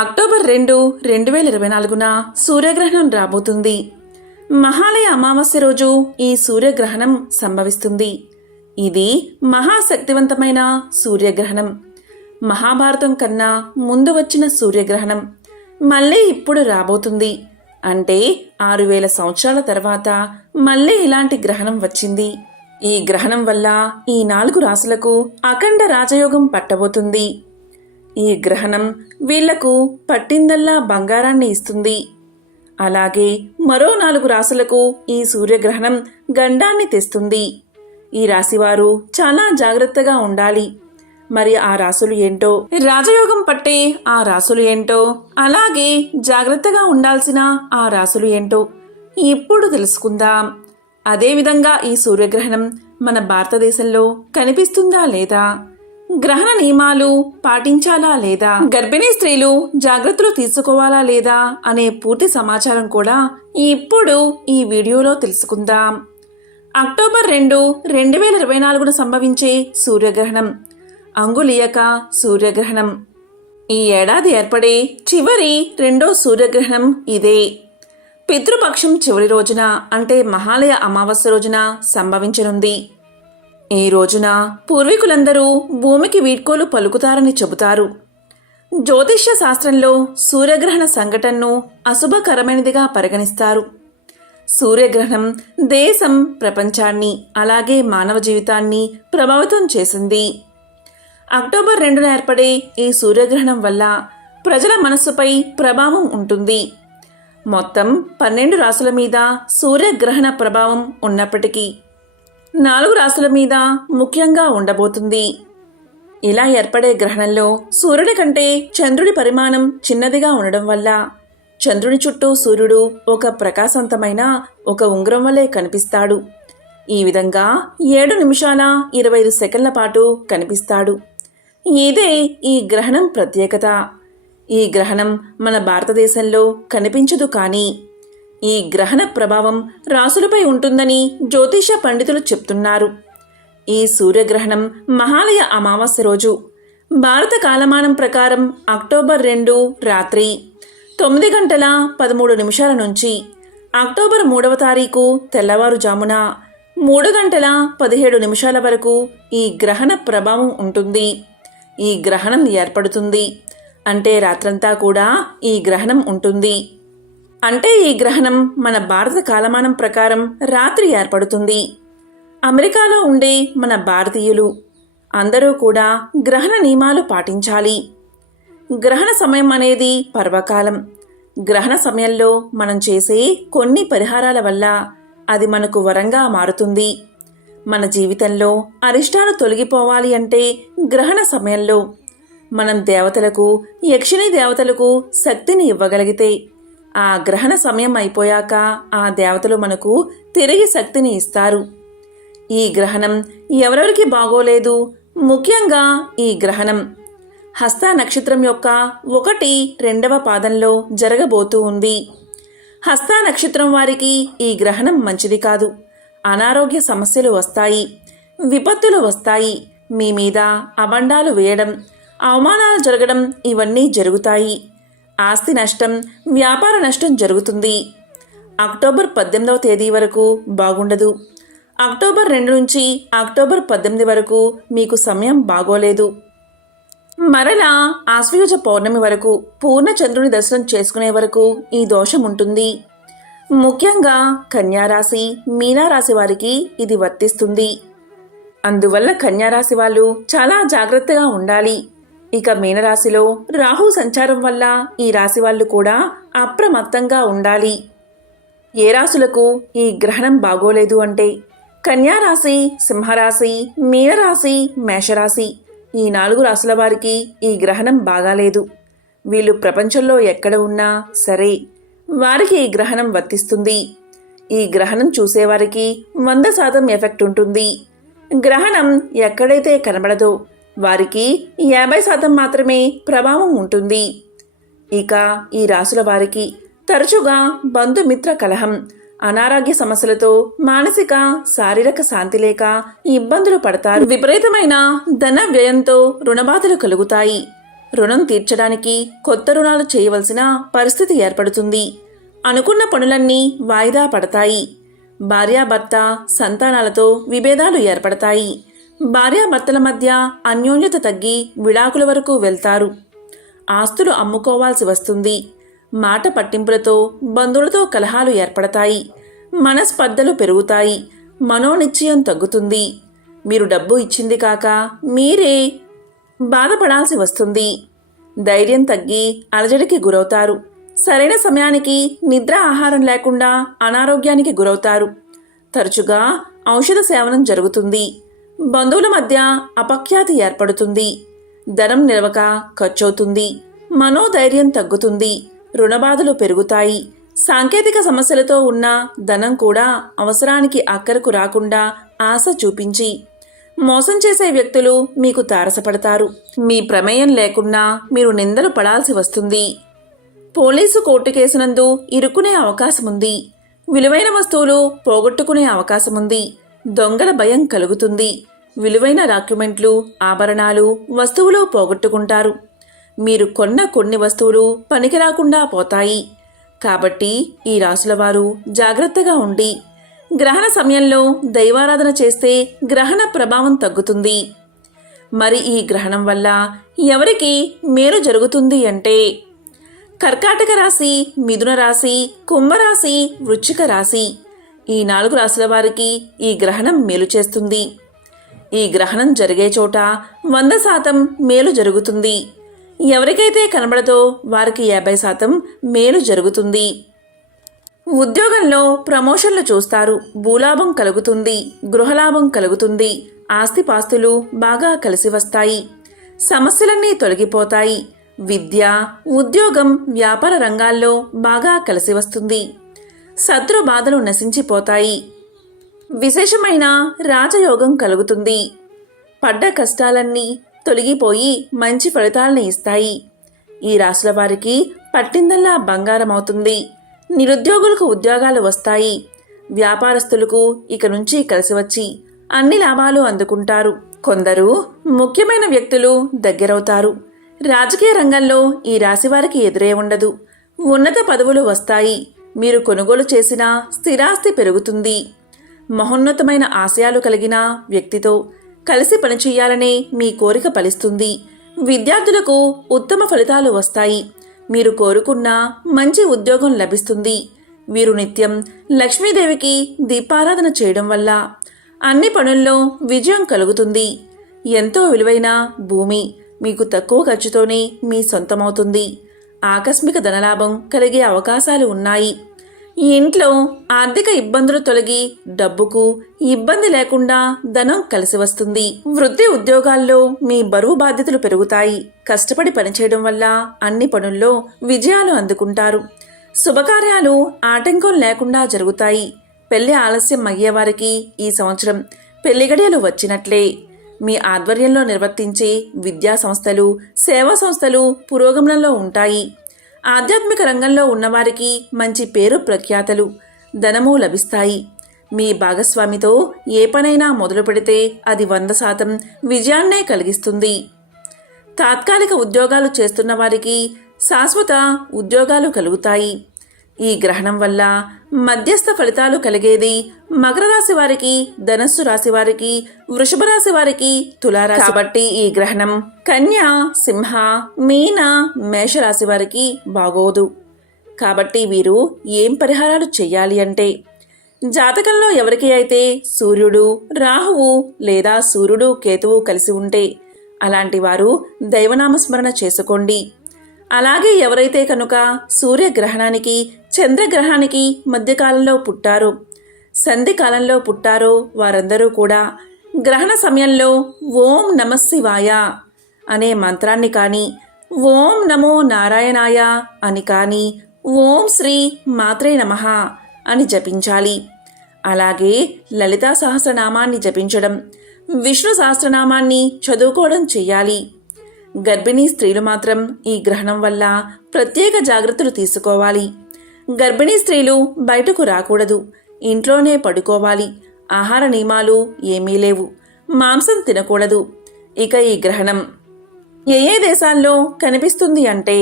October 2, 2024న సూర్యగ్రహణం రాబోతుంది. మహాలయ అమావాస్య రోజు ఈ సూర్యగ్రహణం సంభవిస్తుంది. ఇది మహాశక్తివంతమైన సూర్యగ్రహణం. మహాభారతం కన్నా ముందు వచ్చిన సూర్యగ్రహణం మళ్ళీ ఇప్పుడు రాబోతుంది. అంటే 6000 సంవత్సరాల తర్వాత మళ్ళీ ఇలాంటి గ్రహణం వచ్చింది. ఈ గ్రహణం వల్ల ఈ 4 రాశులకు అఖండ రాజయోగం పట్టబోతుంది. ఈ గ్రహణం వీళ్లకు పట్టిందల్లా బంగారాన్ని ఇస్తుంది. అలాగే మరో 4 రాశులకు ఈ సూర్యగ్రహణం గండాన్ని తెస్తుంది. ఈ రాశివారు చాలా జాగ్రత్తగా ఉండాలి. మరి ఆ రాశులు ఏంటో, రాజయోగం పట్టే ఆ రాశులు ఏంటో, అలాగే జాగ్రత్తగా ఉండాల్సిన ఆ రాశులు ఏంటో ఇప్పుడు తెలుసుకుందాం. అదేవిధంగా ఈ సూర్యగ్రహణం మన భారతదేశంలో కనిపిస్తుందా లేదా, గ్రహణ నియమాలు పాటించాలా లేదా, గర్భిణీ స్త్రీలు జాగ్రత్తలు తీసుకోవాలా లేదా అనే పూర్తి సమాచారం కూడా ఇప్పుడు ఈ వీడియోలో తెలుసుకుందాం. అక్టోబర్ 2, 2024న సంభవించే సూర్యగ్రహణం అంగుళీయక సూర్యగ్రహణం. ఈ ఏడాది ఏర్పడే చివరి 2వ సూర్యగ్రహణం ఇదే. పితృపక్షం చివరి రోజున అంటే మహాలయ అమావాస్య రోజున సంభవించనుంది. ఈ రోజున పూర్వీకులందరూ భూమికి వీడ్కోలు పలుకుతారని చెబుతారు. జ్యోతిష్య శాస్త్రంలో సూర్యగ్రహణ సంఘటనను అశుభకరమైనదిగా పరిగణిస్తారు. సూర్యగ్రహణం దేశం, ప్రపంచాన్ని, అలాగే మానవ జీవితాన్ని ప్రభావితం చేసింది. అక్టోబర్ 2న ఏర్పడే ఈ సూర్యగ్రహణం వల్ల ప్రజల మనస్సుపై ప్రభావం ఉంటుంది. మొత్తం 12 రాశుల మీద సూర్యగ్రహణ ప్రభావం ఉన్నప్పటికీ 4 రాశుల మీద ముఖ్యంగా ఉండబోతుంది. ఇలా ఏర్పడే గ్రహణంలో సూర్యుడి కంటే చంద్రుడి పరిమాణం చిన్నదిగా ఉండడం వల్ల చంద్రుని చుట్టూ సూర్యుడు ఒక ప్రకాశవంతమైన ఒక ఉంగరం వలె కనిపిస్తాడు. ఈ విధంగా 7 నిమిషాల 25 సెకండ్ల పాటు కనిపిస్తాడు. ఇదే ఈ గ్రహణం ప్రత్యేకత. ఈ గ్రహణం మన భారతదేశంలో కనిపించదు, కానీ ఈ గ్రహణ ప్రభావం రాశులపై ఉంటుందని జ్యోతిష పండితులు చెప్తున్నారు. ఈ సూర్యగ్రహణం మహాలయ అమావాస్య రోజు భారత కాలమానం ప్రకారం అక్టోబర్ 2 రాత్రి 9 గంటల 13 నిమిషాల నుంచి అక్టోబర్ 3వ తారీఖు తెల్లవారుజామున 3 గంటల 17 నిమిషాల వరకు ఈ గ్రహణ ప్రభావం ఉంటుంది. ఈ గ్రహణం ఏర్పడుతుంది అంటే రాత్రంతా కూడా ఈ గ్రహణం ఉంటుంది. అంటే ఈ గ్రహణం మన భారత కాలమానం ప్రకారం రాత్రి ఏర్పడుతుంది. అమెరికాలో ఉండే మన భారతీయులు అందరూ కూడా గ్రహణ నియమాలు పాటించాలి. గ్రహణ సమయం అనేది పర్వకాలం. గ్రహణ సమయంలో మనం చేసే కొన్ని పరిహారాల వల్ల అది మనకు వరంగా మారుతుంది. మన జీవితంలో అరిష్టాలు తొలగిపోవాలి అంటే గ్రహణ సమయంలో మనం దేవతలకు, యక్షిణీ దేవతలకు శక్తిని ఇవ్వగలిగితే ఆ గ్రహణ సమయం అయిపోయాక ఆ దేవతలు మనకు తిరిగి శక్తిని ఇస్తారు. ఈ గ్రహణం ఎవరెవరికి బాగోలేదు. ముఖ్యంగా ఈ గ్రహణం హస్త నక్షత్రం యొక్క 1, 2వ పాదంలో జరగబోతూ ఉంది. హస్త నక్షత్రం వారికి ఈ గ్రహణం మంచిది కాదు. అనారోగ్య సమస్యలు వస్తాయి, విపత్తులు వస్తాయి, మీ మీద అబండాలు వేయడం, అవమానాలు జరగడం ఇవన్నీ జరుగుతాయి. ఆస్తి నష్టం, వ్యాపార నష్టం జరుగుతుంది. అక్టోబర్ 18వ తేదీ వరకు బాగుండదు. అక్టోబర్ 2 నుంచి అక్టోబర్ 18 వరకు మీకు సమయం బాగోలేదు. మరలా ఆశ్వయుజ పౌర్ణమి వరకు పూర్ణ చంద్రుని దర్శనం చేసుకునే వరకు ఈ దోషం ఉంటుంది. ముఖ్యంగా కన్యారాశి, మీనరాశి వారికి ఇది వర్తిస్తుంది. అందువల్ల కన్యారాశి వాళ్ళు చాలా జాగ్రత్తగా ఉండాలి. ఇక మీనరాశిలో రాహు సంచారం వల్ల ఈ రాశి వాళ్ళు కూడా అప్రమత్తంగా ఉండాలి. ఏ రాశులకు ఈ గ్రహణం బాగోలేదు అంటే కన్యారాశి, సింహరాశి, మీనరాశి, మేషరాశి ఈ 4 రాశుల వారికి ఈ గ్రహణం బాగాలేదు. వీళ్ళు ప్రపంచంలో ఎక్కడ ఉన్నా సరే వారికి ఈ గ్రహణం వర్తిస్తుంది. ఈ గ్రహణం చూసేవారికి 100% ఎఫెక్ట్ ఉంటుంది. గ్రహణం ఎక్కడైతే కనబడదో వారికి 50% మాత్రమే ప్రభావం ఉంటుంది. ఇక ఈ రాశుల వారికి తరచుగా బంధుమిత్ర కలహం, అనారోగ్య సమస్యలతో మానసిక, శారీరక శాంతి లేక ఇబ్బందులు పడతారు. విపరీతమైన ధన వ్యయంతో రుణబాధలు కలుగుతాయి. రుణం తీర్చడానికి కొత్త రుణాలు చేయవలసిన పరిస్థితి ఏర్పడుతుంది. అనుకున్న పనులన్నీ వాయిదా పడతాయి. భార్యాభర్త సంతానాలతో విభేదాలు ఏర్పడతాయి. భార్యాభర్తల మధ్య అన్యోన్యత తగ్గి విడాకుల వరకు వెళ్తారు. ఆస్తులు అమ్ముకోవాల్సి వస్తుంది. మాట పట్టింపులతో బంధువులతో కలహాలు ఏర్పడతాయి. మనస్పర్ధలు పెరుగుతాయి. మనోనిశ్చయం తగ్గుతుంది. మీరు డబ్బు ఇచ్చింది కాక మీరే బాధపడాల్సి వస్తుంది. ధైర్యం తగ్గి అలజడికి గురవుతారు. సరైన సమయానికి నిద్ర ఆహారం లేకుండా అనారోగ్యానికి గురవుతారు. తరచుగా ఔషధ సేవనం జరుగుతుంది. బంధువుల మధ్య అపఖ్యాతి ఏర్పడుతుంది. ధనం నిలవక ఖర్చవుతుంది. మనోధైర్యం తగ్గుతుంది. రుణబాధలు పెరుగుతాయి. సాంకేతిక సమస్యలతో ఉన్న ధనం కూడా అవసరానికి అక్కరకు రాకుండా ఆశ చూపించి మోసం చేసే వ్యక్తులు మీకు తారసపడతారు. మీ ప్రమేయం లేకున్నా మీరు నిందలు పడాల్సి వస్తుంది. పోలీసు కోర్టు కేసునందు ఇరుక్కునే అవకాశముంది. విలువైన వస్తువులు పోగొట్టుకునే అవకాశముంది. దొంగల భయం కలుగుతుంది. విలువైన డాక్యుమెంట్లు, ఆభరణాలు, వస్తువులు పోగొట్టుకుంటారు. మీరు కొన్న కొన్ని వస్తువులు పనికి రాకుండా పోతాయి. కాబట్టి ఈ రాశుల వారు జాగ్రత్తగా ఉండి గ్రహణ సమయంలో దైవారాధన చేస్తే గ్రహణ ప్రభావం తగ్గుతుంది. మరి ఈ గ్రహణం వల్ల ఎవరికి మేలు జరుగుతుంది అంటే కర్కాటక రాశి, మిథున రాశి, కుంభరాశి, వృశ్చిక రాశి ఈ 4 రాశుల వారికి ఈ గ్రహణం మేలు చేస్తుంది. ఈ గ్రహణం జరిగే చోట 100% మేలు జరుగుతుంది. ఎవరికైతే కనబడదో వారికి 50% మేలు జరుగుతుంది. ఉద్యోగంలో ప్రమోషన్లు చూస్తారు. భూలాభం కలుగుతుంది. గృహలాభం కలుగుతుంది. ఆస్తిపాస్తులు బాగా కలిసి వస్తాయి. సమస్యలన్నీ తొలగిపోతాయి. విద్య, ఉద్యోగం, వ్యాపార రంగాల్లో బాగా కలిసి వస్తుంది. శత్రు బాధలు నశించిపోతాయి. విశేషమైన రాజయోగం కలుగుతుంది. పడ్డ కష్టాలన్నీ తొలగిపోయి మంచి ఫలితాలను ఇస్తాయి. ఈ రాశుల వారికి పట్టిందల్లా బంగారం అవుతుంది. నిరుద్యోగులకు ఉద్యోగాలు వస్తాయి. వ్యాపారస్తులకు ఇక నుంచి కలిసి వచ్చి అన్ని లాభాలు అందుకుంటారు. కొందరు ముఖ్యమైన వ్యక్తులు దగ్గరవుతారు. రాజకీయ రంగంలో ఈ రాశి వారికి ఎదురే ఉండదు. ఉన్నత పదవులు వస్తాయి. మీరు కొనుగోలు చేసిన స్థిరాస్తి పెరుగుతుంది. మహోన్నతమైన ఆశయాలు కలిగిన వ్యక్తితో కలిసి పనిచేయాలనే మీ కోరిక ఫలిస్తుంది. విద్యార్థులకు ఉత్తమ ఫలితాలు వస్తాయి. మీరు కోరుకున్న మంచి ఉద్యోగం లభిస్తుంది. వీరు నిత్యం లక్ష్మీదేవికి దీపారాధన చేయడం వల్ల అన్ని పనుల్లో విజయం కలుగుతుంది. ఎంతో విలువైన భూమి మీకు తక్కువ ఖర్చుతోనే మీ సొంతమవుతుంది. ఆకస్మిక ధనలాభం కలిగే అవకాశాలు ఉన్నాయి. ఈ ఇంట్లో ఆర్థిక ఇబ్బందులు తొలగి డబ్బుకు ఇబ్బంది లేకుండా ధనం కలిసి వస్తుంది. వృత్తి ఉద్యోగాల్లో మీ బరువు బాధ్యతలు పెరుగుతాయి. కష్టపడి పనిచేయడం వల్ల అన్ని పనుల్లో విజయాలు అందుకుంటారు. శుభకార్యాలు ఆటంకం లేకుండా జరుగుతాయి. పెళ్లి ఆలస్యం అయ్యేవారికి ఈ సంవత్సరం పెళ్లి గడియలు వచ్చినట్లే. మీ ఆధ్వర్యంలో నిర్వర్తించే విద్యా సంస్థలు, సేవా సంస్థలు పురోగమనంలో ఉంటాయి. ఆధ్యాత్మిక రంగంలో ఉన్నవారికి మంచి పేరు ప్రఖ్యాతలు, ధనము లభిస్తాయి. మీ భాగస్వామితో ఏ పనైనా మొదలు పెడితే అది 100% విజయాన్నే కలిగిస్తుంది. తాత్కాలిక ఉద్యోగాలు చేస్తున్న వారికి శాశ్వత ఉద్యోగాలు కలుగుతాయి. ఈ గ్రహణం వల్ల మధ్యస్థ ఫలితాలు కలిగేది మకర రాశి వారికి, ధనస్సు రాశి వారికి, వృషభ రాశి వారికి, తులారాశి. కాబట్టి ఈ గ్రహణం కన్య, సింహ, మీన, మేషరాశి వారికి బాగోదు. కాబట్టి వీరు ఏం పరిహారాలు చెయ్యాలి అంటే జాతకంలో ఎవరికి అయితే సూర్యుడు, రాహువు లేదా సూర్యుడు, కేతువు కలిసి ఉంటే అలాంటి వారు దైవనామస్మరణ చేసుకోండి. అలాగే ఎవరైతే కనుక సూర్యగ్రహణానికి, చంద్రగ్రహణానికి మధ్యకాలంలో పుట్టారో, సంధి కాలంలో పుట్టారో వారందరూ కూడా గ్రహణ సమయంలో ఓం నమః శివాయ అనే మంత్రాన్ని కానీ, ఓం నమో నారాయణాయ అని కానీ, ఓం శ్రీ మాత్రే నమః అని జపించాలి. అలాగే లలితా సహస్రనామాన్ని జపించడం, విష్ణు సహస్రనామాన్ని చదువుకోవడం చెయ్యాలి. గర్భిణీ స్త్రీలు మాత్రం ఈ గ్రహణం వల్ల ప్రత్యేక జాగ్రత్తలు తీసుకోవాలి. గర్భిణీ స్త్రీలు బయటకు రాకూడదు. ఇంట్లోనే పడుకోవాలి. ఆహార నియమాలు ఏమీ లేవు. మాంసం తినకూడదు. ఇక ఈ గ్రహణం ఏ ఏ దేశాల్లో కనిపిస్తుంది అంటే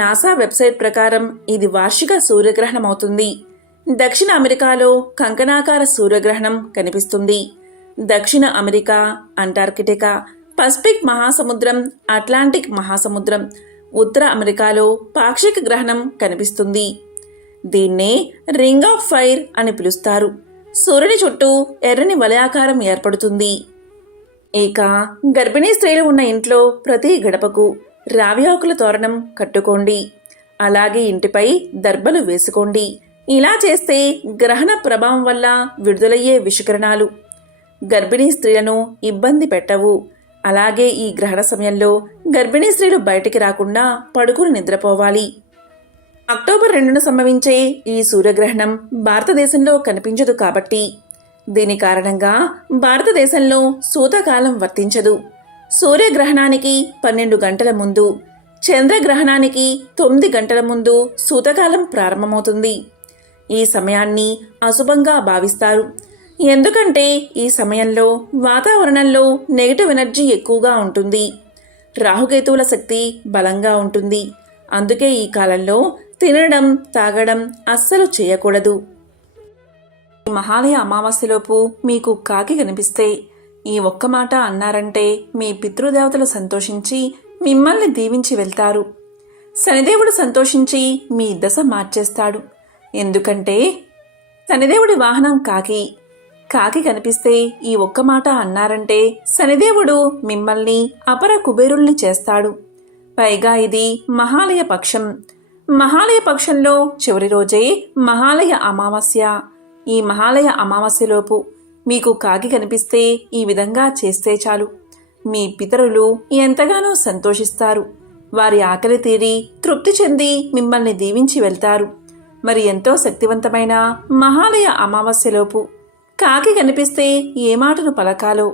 నాసా వెబ్సైట్ ప్రకారం ఇది వార్షిక సూర్యగ్రహణం అవుతుంది. దక్షిణ అమెరికాలో కంకణాకార సూర్యగ్రహణం కనిపిస్తుంది. దక్షిణ అమెరికా, అంటార్కిటికా, పసిఫిక్ మహాసముద్రం, అట్లాంటిక్ మహాసముద్రం, ఉత్తర అమెరికాలో పాక్షిక గ్రహణం కనిపిస్తుంది. దీన్నే రింగ్ ఆఫ్ ఫైర్ అని పిలుస్తారు. సూర్యుని చుట్టూ ఎర్రని వలయాకారం ఏర్పడుతుంది. ఇక గర్భిణీ స్త్రీలు ఉన్న ఇంట్లో ప్రతి గడపకు రావి ఆకుల తోరణం కట్టుకోండి. అలాగే ఇంటిపై దర్బలు వేసుకోండి. ఇలా చేస్తే గ్రహణ ప్రభావం వల్ల విడుదలయ్యే విషకిరణాలు గర్భిణీ స్త్రీలను ఇబ్బంది పెట్టవు. అలాగే ఈ గ్రహణ సమయంలో గర్భిణీ స్త్రీలు బయటికి రాకుండా పడుకుని నిద్రపోవాలి. అక్టోబర్ 2న సంభవించే ఈ సూర్యగ్రహణం భారతదేశంలో కనిపించదు కాబట్టి దీని కారణంగా భారతదేశంలో సూతకాలం వర్తించదు. సూర్యగ్రహణానికి 12 గంటల ముందు, చంద్రగ్రహణానికి 9 గంటల ముందు సూతకాలం ప్రారంభమవుతుంది. ఈ సమయాన్ని అశుభంగా భావిస్తారు. ఎందుకంటే ఈ సమయంలో వాతావరణంలో నెగటివ్ ఎనర్జీ ఎక్కువగా ఉంటుంది. రాహుకేతువుల శక్తి బలంగా ఉంటుంది. అందుకే ఈ కాలంలో తినడం, తాగడం అస్సలు చేయకూడదు. ఈ మహాలయ అమావాస్యలోపు మీకు కాకి కనిపిస్తే ఈ ఒక్క మాట అన్నారంటే మీ పితృదేవతలు సంతోషించి మిమ్మల్ని దీవించి వెళ్తారు. శనిదేవుడు సంతోషించి మీ దశ మార్చేస్తాడు. ఎందుకంటే శనిదేవుడి వాహనం కాకి. కాకి కనిపిస్తే ఈ ఒక్క మాట అన్నారంటే శనిదేవుడు మిమ్మల్ని అపర కుబేరుల్ని చేస్తాడు. పైగా ఇది మహాలయ పక్షం. మహాలయ పక్షంలో చివరి రోజే మహాలయ అమావాస్య. ఈ మహాలయ అమావాస్యలోపు మీకు కాకి కనిపిస్తే ఈ విధంగా చేస్తే చాలు. మీ పితరులు ఎంతగానో సంతోషిస్తారు. వారి ఆకలి తీరి తృప్తి చెంది మిమ్మల్ని దీవించి వెళ్తారు. మరి ఎంతో శక్తివంతమైన మహాలయ అమావాస్యలోపు కాకి కనిపిస్తే ఏ మాటను పలకాలో,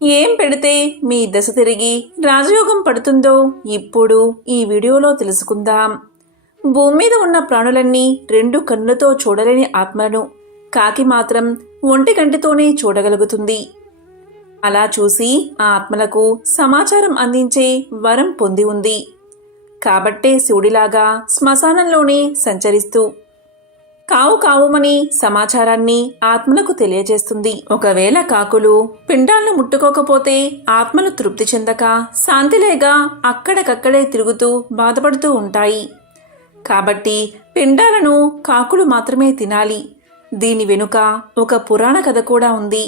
ఏం పెడితే మీ దశ తిరిగి రాజయోగం పడుతుందో ఇప్పుడు ఈ వీడియోలో తెలుసుకుందాం. భూమి మీద ఉన్న ప్రాణులన్నీ 2 కన్నులతో చూడలేని ఆత్మలను కాకి మాత్రం 1 కంటితోనే చూడగలుగుతుంది. అలా చూసి ఆ ఆత్మలకు సమాచారం అందించే వరం పొంది ఉంది. కాబట్టే శివుడిలాగా శ్మశానంలోనే సంచరిస్తూ కావు కావుమని సమాచారాన్ని ఆత్మలకు తెలియజేస్తుంది. ఒకవేళ కాకులు పిండాలను ముట్టుకోకపోతే ఆత్మలు తృప్తి చెందక శాంతిలేగా అక్కడికక్కడే తిరుగుతూ బాధపడుతూ ఉంటాయి. కాబట్టి పిండాలను కాకులు మాత్రమే తినాలి. దీని వెనుక ఒక పురాణ కథ కూడా ఉంది.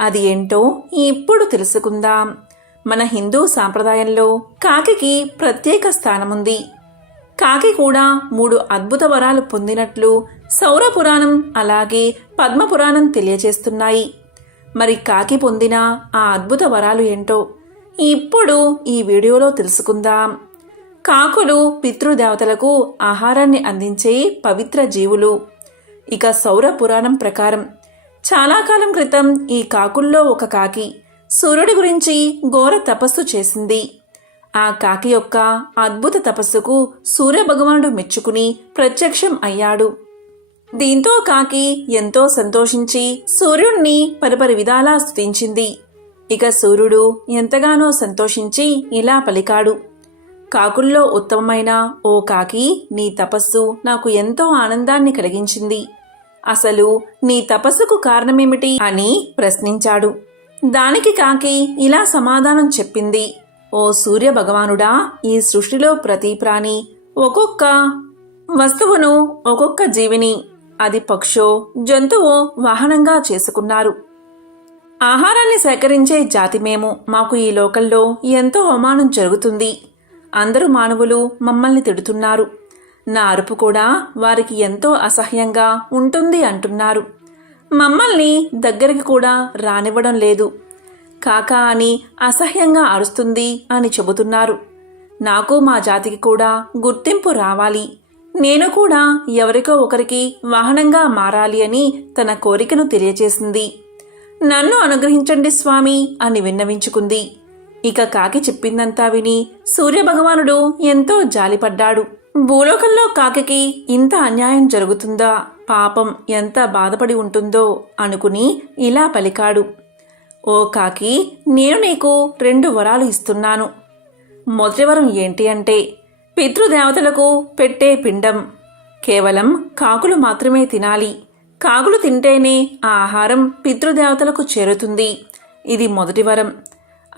అది ఏంటో ఇప్పుడు తెలుసుకుందాం. మన హిందూ సాంప్రదాయంలో కాకికి ప్రత్యేక స్థానముంది. కాకి కూడా 3 అద్భుత వరాలు పొందినట్లు సౌర పురాణం అలాగే పద్మ పురాణం తెలియజేస్తున్నాయి. మరి కాకి పొందిన ఆ అద్భుత వరాలు ఏంటో ఇప్పుడు ఈ వీడియోలో తెలుసుకుందాం. కాకులు పితృదేవతలకు ఆహారాన్ని అందించే పవిత్ర జీవులు. ఇక సౌర పురాణం ప్రకారం చాలా కాలం క్రితం ఈ కాకుల్లో ఒక కాకి సూర్యుడి గురించి ఘోర తపస్సు చేసింది. ఆ కాకి యొక్క అద్భుత తపస్సుకు సూర్యభగవానుడు మెచ్చుకుని ప్రత్యక్షం అయ్యాడు. దీంతో కాకి ఎంతో సంతోషించి సూర్యుణ్ణి పరిపరి విధాలా స్తుతించింది. ఇక సూర్యుడు ఎంతగానో సంతోషించి ఇలా పలికాడు, కాకుల్లో ఉత్తమమైన ఓ కాకి, నీ తపస్సు నాకు ఎంతో ఆనందాన్ని కలిగించింది. అసలు నీ తపస్సుకు కారణమేమిటి అని ప్రశ్నించాడు. దానికి కాకి ఇలా సమాధానం చెప్పింది, ఓ సూర్య భగవానుడా, ఈ సృష్టిలో ప్రతి ప్రాణి ఒక్కొక్క వస్తువును, ఒక్కొక్క జీవిని, అది పక్షో జంతువో వాహనంగా చేసుకున్నారు. ఆహారాన్ని సేకరించే జాతి మేము. మాకు ఈ లోకంలో ఎంతో అవమానం జరుగుతుంది. అందరూ మానవులు మమ్మల్ని తిడుతున్నారు. నా అరుపు కూడా వారికి ఎంతో అసహ్యంగా ఉంటుంది అంటున్నారు. మమ్మల్ని దగ్గరికి కూడా రానివ్వడం లేదు. కాకా అని అసహ్యంగా అరుస్తుంది అని చెబుతున్నారు. నాకు మా జాతికి కూడా గుర్తింపు రావాలి. నేను కూడా ఎవరికో ఒకరికి వాహనంగా మారాలి అని తన కోరికను తెలియజేసింది. నన్ను అనుగ్రహించండి స్వామి అని విన్నవించుకుంది. ఇక కాకి చెప్పిందంతా విని సూర్యభగవానుడు ఎంతో జాలిపడ్డాడు. భూలోకంలో కాకికి ఇంత అన్యాయం జరుగుతుందా, పాపం ఎంత బాధపడి ఉంటుందో అనుకుని ఇలా పలికాడు, ఓ కాకి, నేను నీకు 2 వరాలు ఇస్తున్నాను. మొదటి వరం ఏంటి అంటే పితృదేవతలకు పెట్టే పిండం కేవలం కాకులు మాత్రమే తినాలి. కాకులు తింటేనే ఆ ఆహారం పితృదేవతలకు చేరుతుంది. ఇది మొదటి వరం.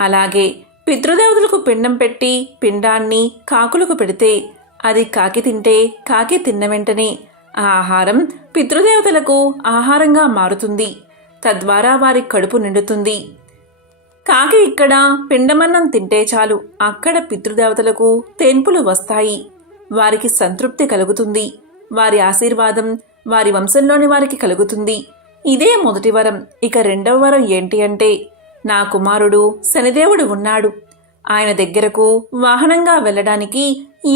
అలాగే పితృదేవతలకు పిండం పెట్టి పిండాన్ని కాకులకు పెడితే అది కాకి తింటే కాకి తిన్న వెంటనే ఆ ఆహారం పితృదేవతలకు ఆహారంగా మారుతుంది. తద్వారా వారి కడుపు నిండుతుంది. కాకి ఇక్కడ పిండమన్నం తింటే చాలు అక్కడ పితృదేవతలకు తెంపులు వస్తాయి. వారికి సంతృప్తి కలుగుతుంది. వారి ఆశీర్వాదం వారి వంశంలోని వారికి కలుగుతుంది. ఇదే మొదటి వరం. ఇక రెండవ వరం ఏంటి అంటే నా కుమారుడు శనిదేవుడు ఉన్నాడు. ఆయన దగ్గరకు వాహనంగా వెళ్ళడానికి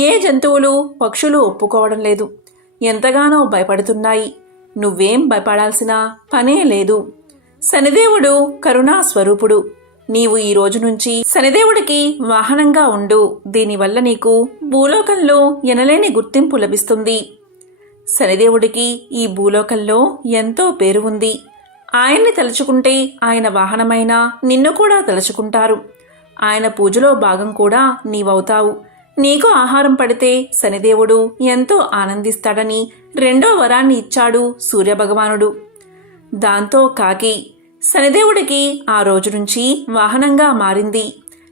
ఏ జంతువులు పక్షులు ఒప్పుకోవడం లేదు. ఎంతగానో భయపడుతున్నాయి. నువ్వేం భయపడాల్సిన పనే లేదు. శనిదేవుడు కరుణా స్వరూపుడు. నీవు ఈ రోజు నుంచి శనిదేవుడికి వాహనంగా ఉండు. దీనివల్ల నీకు భూలోకంలో ఎనలేని గుర్తింపు లభిస్తుంది. శనిదేవుడికి ఈ భూలోకంలో ఎంతో పేరు ఉంది. ఆయన్ని తలుచుకుంటే ఆయన వాహనమైన నిన్ను కూడా తలుచుకుంటారు. ఆయన పూజలో భాగం కూడా నీవవుతావు. నీకు ఆహారం పడితే శనిదేవుడు ఎంతో ఆనందిస్తాడని రెండో వరాన్ని ఇచ్చాడు సూర్యభగవానుడు. దాంతో కాకి శనిదేవుడికి ఆ రోజు నుంచి వాహనంగా మారింది.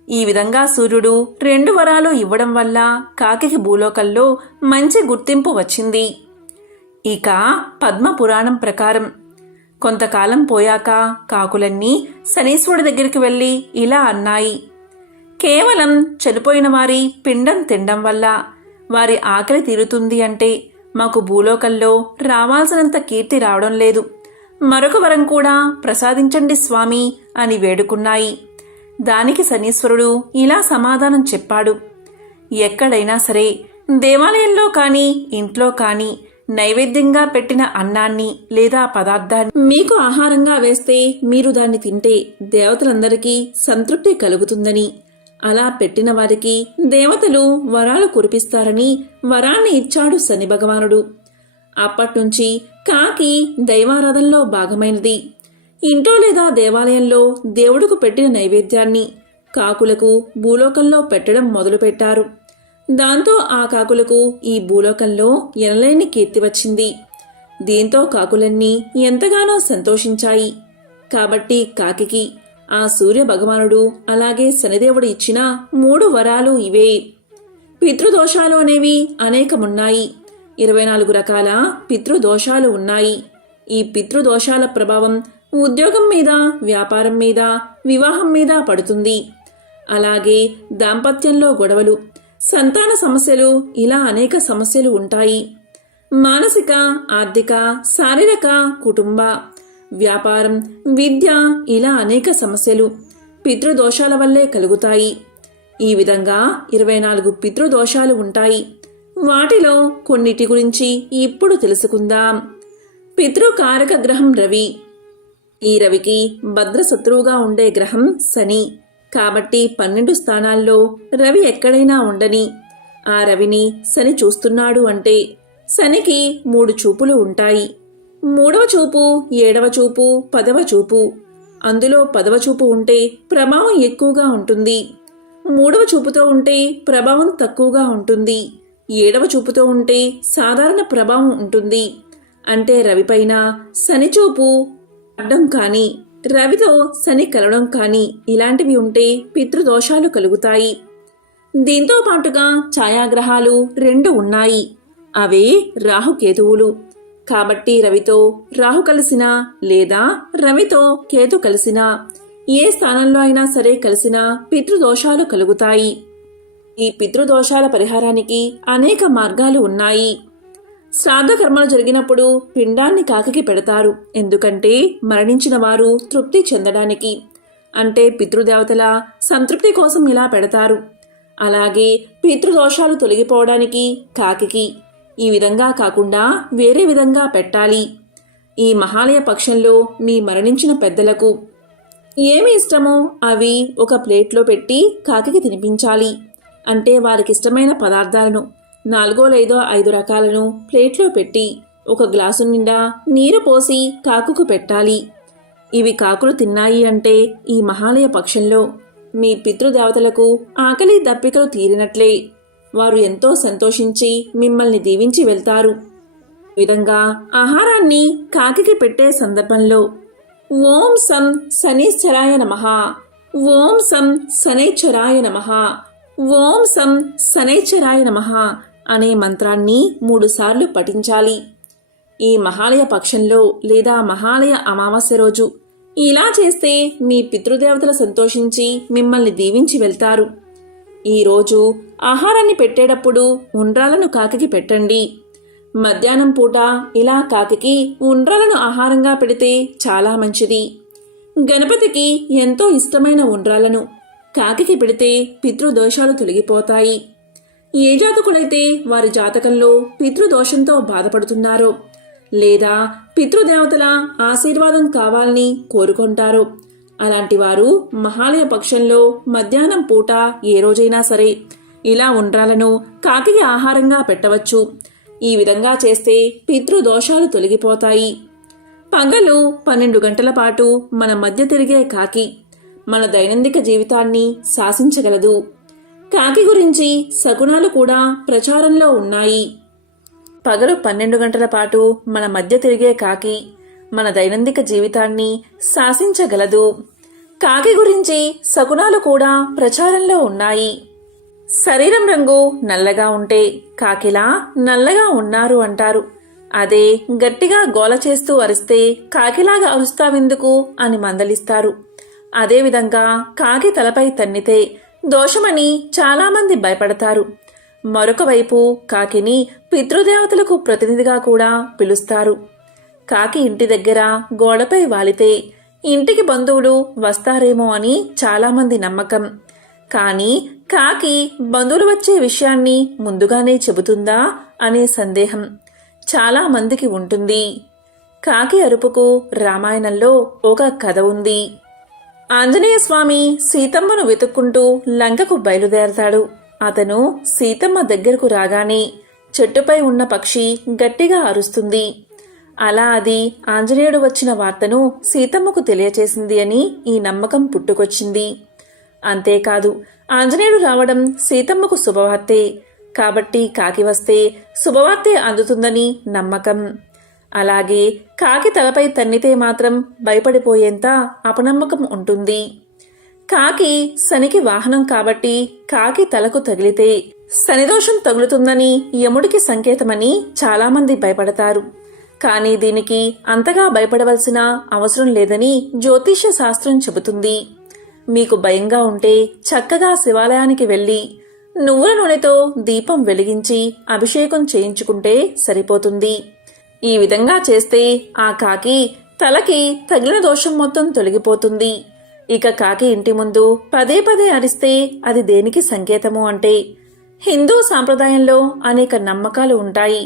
ఈ విధంగా సూర్యుడు 2 వరాలు ఇవ్వడం వల్ల కాకికి భూలోకంలో మంచి గుర్తింపు వచ్చింది. ఇక పద్మపురాణం ప్రకారం కొంతకాలం పోయాక కాకులన్నీ శనీశ్వరుడి దగ్గరికి వెళ్ళి ఇలా అన్నాయి. కేవలం చనిపోయిన వారి పిండం తినడం వల్ల వారి ఆకలి తీరుతుంది అంటే మాకు భూలోకంలో రావాల్సినంత కీర్తి రావడం లేదు. మరొక వరం కూడా ప్రసాదించండి స్వామి అని వేడుకున్నాయి. దానికి శనీశ్వరుడు ఇలా సమాధానం చెప్పాడు. ఎక్కడైనా సరే దేవాలయంలో కానీ ఇంట్లో కానీ నైవేద్యంగా పెట్టిన అన్నాన్ని లేదా పదార్థాన్ని మీకు ఆహారంగా వేస్తే మీరు దాన్ని తింటే దేవతలందరికీ సంతృప్తి కలుగుతుందని, అలా పెట్టిన వారికి దేవతలు వరాలు కురిపిస్తారని వరాన్ని ఇచ్చాడు శని భగవానుడు. అప్పట్నుంచి కాకి దైవారాధనలో భాగమైనది. ఇంట్లో లేదా దేవాలయంలో దేవుడుకు పెట్టిన నైవేద్యాన్ని కాకులకు భూలోకంలో పెట్టడం మొదలుపెట్టారు. దాంతో ఆ కాకులకు ఈ భూలోకంలో ఎనలేని కీర్తి వచ్చింది. దీంతో కాకులన్నీ ఎంతగానో సంతోషించాయి. కాబట్టి కాకికి ఆ సూర్య భగవానుడు అలాగే శనిదేవుడు ఇచ్చిన 3 వరాలు ఇవే. పితృదోషాలు అనేవి అనేకమున్నాయి. 24 రకాల పితృదోషాలు ఉన్నాయి. ఈ పితృదోషాల ప్రభావం ఉద్యోగం మీద, వ్యాపారం మీద, వివాహం మీద పడుతుంది. అలాగే దాంపత్యంలో గొడవలు, సంతాన సమస్యలు, ఇలా అనేక సమస్యలు ఉంటాయి. మానసిక, ఆర్థిక, శారీరక, కుటుంబ, వ్యాపారం, విద్య, ఇలా అనేక సమస్యలు పితృదోషాల వల్లే కలుగుతాయి. ఈ విధంగా 24 పితృదోషాలు ఉంటాయి. వాటిలో కొన్నిటి గురించి ఇప్పుడు తెలుసుకుందాం. పితృకారక గ్రహం రవి. ఈ రవికి భద్రశత్రువుగా ఉండే గ్రహం శని. కాబట్టి 12 స్థానాల్లో రవి ఎక్కడైనా ఉండని ఆ రవిని శని చూస్తున్నాడు అంటే శనికి 3 చూపులు ఉంటాయి. 3వ చూపు, 7వ చూపు, 10వ చూపు. అందులో 10వ చూపు ఉంటే ప్రభావం ఎక్కువగా ఉంటుంది. 3వ చూపుతో ఉంటే ప్రభావం తక్కువగా ఉంటుంది. 7వ చూపుతో ఉంటే సాధారణ ప్రభావం ఉంటుంది. అంటే రవిపైన శని చూపు అడ్డం కానీ, రవితో శని కలవడం కానీ ఇలాంటివి ఉంటే పితృదోషాలు కలుగుతాయి. దీంతో పాటుగా ఛాయాగ్రహాలు 2 ఉన్నాయి. అవే రాహుకేతువులు. కాబట్టి రవితో రాహు కలిసినా లేదా రవితో కేతు కలిసినా ఏ స్థానంలో అయినా సరే కలిసినా పితృదోషాలు కలుగుతాయి. ఈ పితృదోషాల పరిహారానికి అనేక మార్గాలు ఉన్నాయి. శ్రాద్ధ కర్మలు జరిగినప్పుడు పిండాన్ని కాకికి పెడతారు. ఎందుకంటే మరణించిన వారు తృప్తి చెందడానికి, అంటే పితృదేవతల సంతృప్తి కోసం ఇలా పెడతారు. అలాగే పితృదోషాలు తొలగిపోవడానికి కాకికి ఈ విధంగా కాకుండా వేరే విధంగా పెట్టాలి. ఈ మహాలయ పక్షంలో మీ మరణించిన పెద్దలకు ఏమి ఇష్టమో అవి ఒక ప్లేట్లో పెట్టి కాకికి తినిపించాలి. అంటే వారికిష్టమైన పదార్థాలను 4 లేదా 5 రకాలను ప్లేట్లో పెట్టి ఒక గ్లాసు నిండా నీరు పోసి కాకుకు పెట్టాలి. ఇవి కాకులు తిన్నాయి అంటే ఈ మహాలయ పక్షంలో మీ పితృదేవతలకు ఆకలి దప్పికలు తీరినట్లే. వారు ఎంతో సంతోషించి మిమ్మల్ని దీవించి వెళ్తారు. ఈ విధంగా ఆహారాన్ని కాకికి పెట్టే సందర్భంలో ఓం సం శనైశ్చరాయ నమః, ఓం సం శనైశ్చరాయ నమః, ఓం సం శనైశ్చరాయ నమః అనే మంత్రాన్ని 3 సార్లు పఠించాలి. ఈ మహాలయ పక్షంలో లేదా మహాలయ అమావాస్య రోజు ఇలా చేస్తే మీ పితృదేవతలు సంతోషించి మిమ్మల్ని దీవించి వెళ్తారు. ఈరోజు ఆహారాన్ని పెట్టేటప్పుడు ఉండ్రాలను కాకికి పెట్టండి. మధ్యాహ్నం పూట ఇలా కాకికి ఉండ్రాలను ఆహారంగా పెడితే చాలా మంచిది. గణపతికి ఎంతో ఇష్టమైన ఉండ్రాలను కాకికి పెడితే పితృదోషాలు తొలగిపోతాయి. ఏ జాతకులైతే వారి జాతకంలో పితృదోషంతో బాధపడుతున్నారో లేదా పితృదేవతల ఆశీర్వాదం కావాలని కోరుకుంటారో అలాంటి వారు మహాలయ పక్షంలో మధ్యాహ్నం పూట ఏ రోజైనా సరే ఇలా ఉండ్రాలను కాకికి ఆహారంగా పెట్టవచ్చు. ఈ విధంగా చేస్తే పితృదోషాలు తొలగిపోతాయి. పగలు 12 గంటల పాటు మన మధ్య తిరిగే కాకి మన దైనందిక జీవితాన్ని శాసించగలదు. కాకి గురించి శకునాలు కూడా ప్రచారంలో ఉన్నాయి. పగలు 12 గంటల పాటు మన మధ్య తిరిగే కాకి మన దైనందిక జీవితాన్ని శాసించగలదు. కాకి గురించి శకునాలు కూడా ప్రచారంలో ఉన్నాయి. శరీరం రంగు నల్లగా ఉంటే కాకిలా నల్లగా ఉన్నారు అంటారు. అదే గట్టిగా గోల చేస్తూ అరిస్తే కాకిలాగా అరుస్తావెందుకు అని మందలిస్తారు. అదేవిధంగా కాకి తలపై తన్నితే దోషమని చాలామంది భయపడతారు. మరొక వైపు కాకిని పితృదేవతలకు ప్రతినిధిగా కూడా పిలుస్తారు. కాకి ఇంటి దగ్గర గోడపై వాలితే ఇంటికి బంధువులు వస్తారేమో అని చాలామంది నమ్మకం. కానీ కాకి బంధువులు వచ్చే విషయాన్ని ముందుగానే చెబుతుందా అనే సందేహం చాలా మందికి ఉంటుంది. కాకి అరుపుకు రామాయణంలో ఒక కథ ఉంది. ఆంజనేయ స్వామి సీతమ్మను వెతుక్కుంటూ లంకకు బయలుదేరతాడు. అతను సీతమ్మ దగ్గరకు రాగానే చెట్టుపై ఉన్న పక్షి గట్టిగా అరుస్తుంది. అలా అది ఆంజనేయుడు వచ్చిన వార్తను సీతమ్మకు తెలియచేసింది అని ఈ నమ్మకం పుట్టుకొచ్చింది. అంతేకాదు ఆంజనేయుడు రావడం సీతమ్మకు శుభవార్తే కాబట్టి కాకి వస్తే శుభవార్తే అందుతుందని నమ్మకం. అలాగే కాకి తలపై తన్నితే మాత్రం భయపడిపోయేంత అపనమ్మకం ఉంటుంది. కాకి శనికి వాహనం కాబట్టి కాకి తలకు తగిలితే శనిదోషం తగులుతుందని యముడికి సంకేతమని చాలామంది భయపడతారు. కానీ దీనికి అంతగా భయపడవలసిన అవసరం లేదని జ్యోతిష్య శాస్త్రం చెబుతుంది. మీకు భయంగా ఉంటే చక్కగా శివాలయానికి వెళ్లి నువ్వుల నూనెతో దీపం వెలిగించి అభిషేకం చేయించుకుంటే సరిపోతుంది. ఈ విధంగా చేస్తే ఆ కాకి తలకి తగిలిన దోషం మొత్తం తొలగిపోతుంది. ఇక కాకి ఇంటి ముందు పదే పదే అరిస్తే అది దేనికి సంకేతము అంటే హిందూ సాంప్రదాయంలో అనేక నమ్మకాలు ఉంటాయి.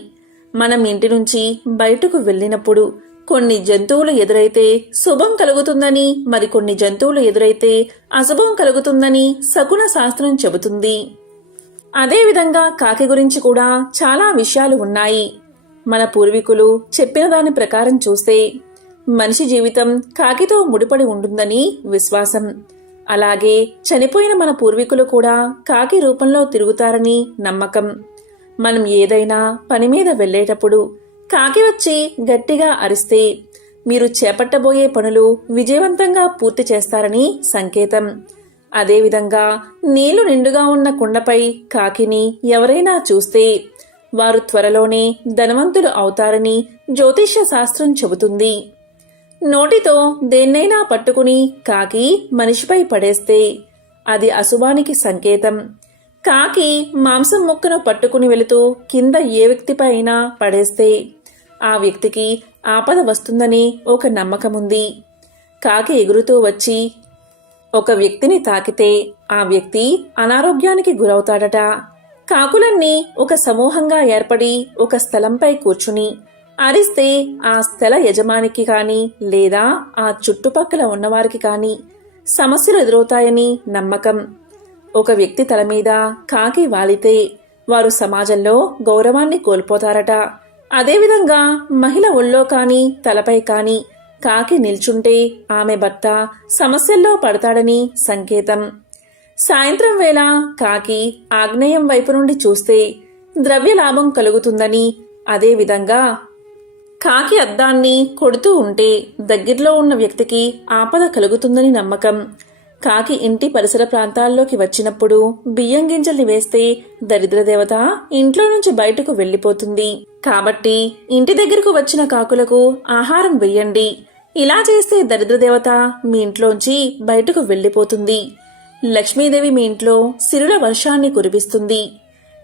మనం ఇంటి నుంచి బయటకు వెళ్ళినప్పుడు కొన్ని జంతువులు ఎదురైతే శుభం కలుగుతుందని మరికొన్ని జంతువులు ఎదురైతే అశుభం కలుగుతుందని శకున శాస్త్రం చెబుతుంది. అదేవిధంగా కాకి గురించి కూడా చాలా విషయాలు ఉన్నాయి. మన పూర్వీకులు చెప్పిన దాని ప్రకారం చూస్తే మనిషి జీవితం కాకితో ముడిపడి ఉంటుందని విశ్వాసం. అలాగే చనిపోయిన మన పూర్వీకులు కూడా కాకి రూపంలో తిరుగుతారని నమ్మకం. మనం ఏదైనా పని మీద వెళ్లేటప్పుడు కాకి వచ్చి గట్టిగా అరిస్తే మీరు చేపట్టబోయే పనులు విజయవంతంగా పూర్తి చేస్తారని సంకేతం. అదేవిధంగా నీళ్లు నిండుగా ఉన్న కుండపై కాకిని ఎవరైనా చూస్తే వారు త్వరలోనే ధనవంతులు అవుతారని జ్యోతిష్య శాస్త్రం చెబుతుంది. నోటితో దేన్నైనా పట్టుకుని కాకి మనిషిపై పడేస్తే అది అశుభానికి సంకేతం. కాకి మాంసం ముక్కను పట్టుకుని వెళుతూ కింద ఏ వ్యక్తిపై అయినా పడేస్తే ఆ వ్యక్తికి ఆపద వస్తుందని ఒక నమ్మకముంది. కాకి ఎగురుతూ వచ్చి ఒక వ్యక్తిని తాకితే ఆ వ్యక్తి అనారోగ్యానికి గురవుతాడట. కాకులన్నీ ఒక సమూహంగా ఏర్పడి ఒక స్థలంపై కూర్చుని అరిస్తే ఆ స్థల యజమానికి కాని లేదా ఆ చుట్టుపక్కల ఉన్నవారికి కాని సమస్యలు ఎదురవుతాయని నమ్మకం. ఒక వ్యక్తి తల మీద కాకి వాలితే వారు సమాజంలో గౌరవాన్ని కోల్పోతారట. అదేవిధంగా మహిళ ఒళ్ళో కాని తలపై కాని కాకి నిల్చుంటే ఆమె భర్త సమస్యల్లో పడతాడని సంకేతం. సాయంత్రం వేళ కాకి ఆగ్నేయం వైపు నుండి చూస్తే ద్రవ్య లాభం కలుగుతుందని, అదేవిధంగా కాకి అద్దాన్ని కొడుతూ ఉంటే దగ్గరలో ఉన్న వ్యక్తికి ఆపద కలుగుతుందని నమ్మకం. కాకి ఇంటి పరిసర ప్రాంతాల్లోకి వచ్చినప్పుడు బియ్యం గింజల్ని వేస్తే దరిద్ర దేవత ఇంట్లో నుంచి బయటకు వెళ్లిపోతుంది. కాబట్టి ఇంటి దగ్గరకు వచ్చిన కాకులకు ఆహారం వెయ్యండి. ఇలా చేస్తే దరిద్ర దేవత మీ ఇంట్లోంచి బయటకు వెళ్లిపోతుంది. లక్ష్మీదేవి మీ ఇంట్లో సిరుల వర్షాన్ని కురిపిస్తుంది.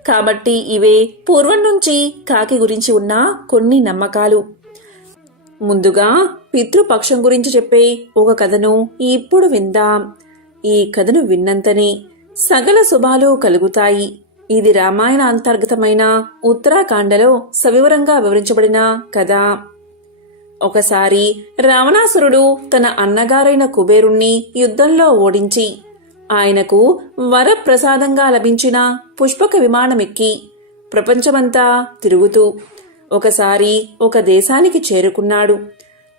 కాబట్టి ఇవే పూర్వం నుంచి కాకి గురించి ఉన్న కొన్ని నమ్మకాలు. ముందుగా పితృపక్షం గురించి చెప్పే ఒక కథను ఇప్పుడు విందాం. ఈ కథను విన్నంతనే సకల శుభాలు కలుగుతాయి. ఇది రామాయణ అంతర్గతమైన ఉత్తరాఖండలో సవివరంగా వివరించబడిన కథ. ఒకసారి రావణాసురుడు తన అన్నగారైన కుబేరుణ్ణి యుద్ధంలో ఓడించి ఆయనకు వరప్రసాదంగా లభించిన పుష్పక విమానమెక్కి ప్రపంచమంతా తిరుగుతూ ఒకసారి ఒక దేశానికి చేరుకున్నాడు.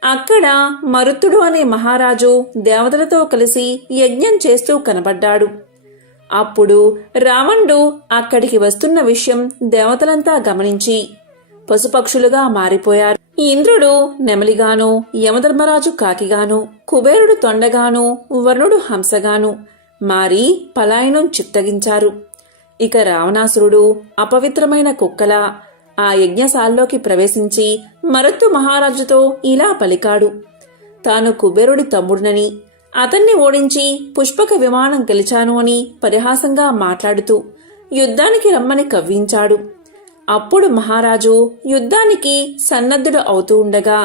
అక్కడ మరుత్తుడు అనే మహారాజు దేవతలతో కలిసి యజ్ఞం చేస్తూ కనబడ్డాడు. అప్పుడు రావణుడు అక్కడికి వస్తున్న విషయం దేవతలంతా గమనించి పశుపక్షులుగా మారిపోయారు. ఇంద్రుడు నెమలిగాను, యమధర్మరాజు కాకిగాను, కుబేరుడు తొండగాను, వరుణుడు హంసగాను మారి పలాయనం చిత్తగించారు. ఇక రావణాసురుడు అపవిత్రమైన కుక్కలా ఆ యజ్ఞశాల్లోకి ప్రవేశించి మరుత్తు మహారాజుతో ఇలా పలికాడు. తాను కుబేరుడి తమ్ముడినని, అతన్ని ఓడించి పుష్పక విమానం గెలిచాను అని పరిహాసంగా మాట్లాడుతూ యుద్ధానికి రమ్మని కవ్వించాడు. అప్పుడు మహారాజు యుద్ధానికి సన్నద్ధుడు అవుతూ ఉండగా